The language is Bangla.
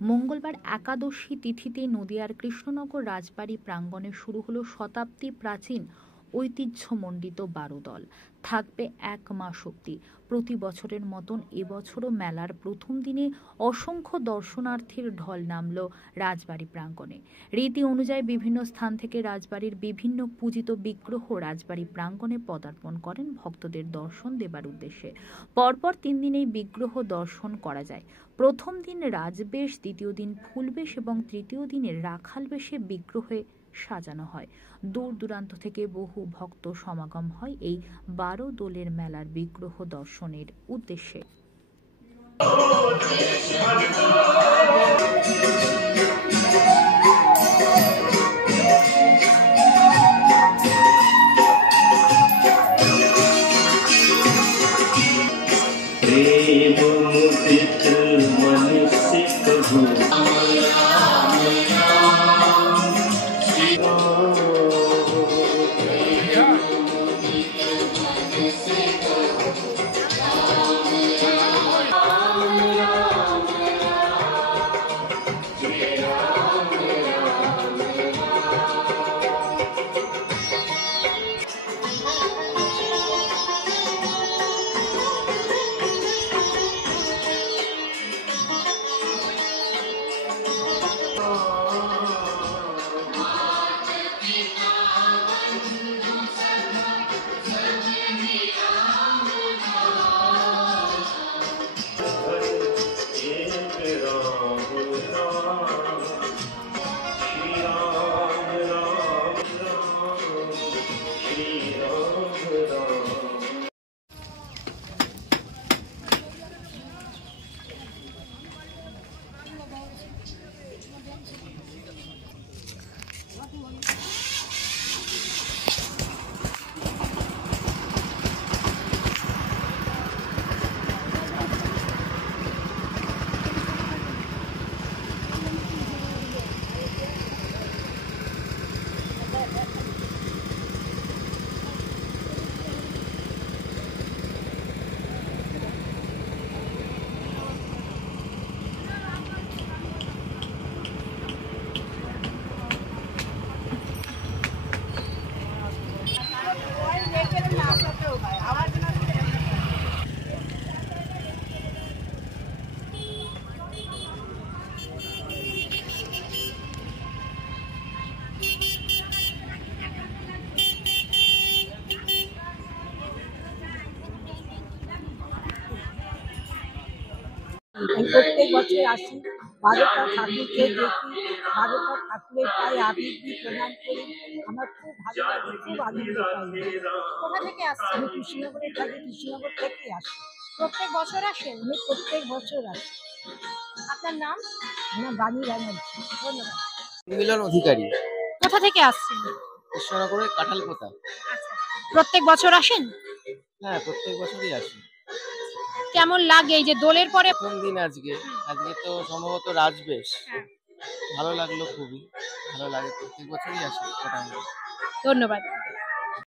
মঙ্গলবার একাদশী তিথিতে নদিয়ার কৃষ্ণনগর রাজবাড়ি প্রাঙ্গণে শুরু হলো শতাব্দী প্রাচীন ঐতিহ্যমণ্ডিত বারোদল। থাকবে এক মাস অবধি। প্রতি বছরের মতন এবছরও মেলার প্রথম দিনে অসংখ্য দর্শনার্থীর ঢল নামল রাজবাড়ি প্রাঙ্গণে। রীতি অনুযায়ী বিভিন্ন স্থান থেকে রাজবাড়ির বিভিন্ন পূজিত বিগ্রহ রাজবাড়ি প্রাঙ্গণে পদার্পণ করেন ভক্তদের দর্শন দেবার উদ্দেশ্যে। পরপর 3 দিন এই বিগ্রহ দর্শন করা যায়। প্রথম দিন রাজবেশ, দ্বিতীয় দিন ফুলবেশ এবং তৃতীয় দিনে রাখাল বেশে বিগ্রহে সাজানো হয়। দূর দূরান্ত থেকে বহু ভক্ত সমাগম হয় এই 12 দোলের মেলার বিগ্রহ দর্শনের উদ্দেশ্যে। প্রত্যেক বছর আসি, 12টা ঠাকুরকে দেখি, 12টা ঠাকুরের পায়ে আবির দিই, প্রণাম করি। আমার খুব ভালো লাগে, খুব আনন্দ পাই। কোথা থেকে আসছেন? আমি কৃষ্ণনগরে থাকি, কৃষ্ণনগর থেকেই আসি। প্রত্যেক বছর আসেন? আমি প্রত্যেক বছর আসি। আপনার নাম? আমার বাণী ব্যানার্জি। ধন্যবাদ। মিলন অধিকারী, কোথা থেকে আসছেন? কৃষ্ণনগরের কাঁঠালপোতা। আচ্ছা, প্রত্যেক বছর আসেন? হ্যাঁ, প্রত্যেক বছরই আসি। কেমন লাগে এই যে দোলের পরে? প্রথম দিন আজকে তো সম্ভবত রাজবেশ। ভালো লাগলো, খুবই ভালো লাগে, প্রত্যেক বছরই আসি মোটামুটি। ধন্যবাদ।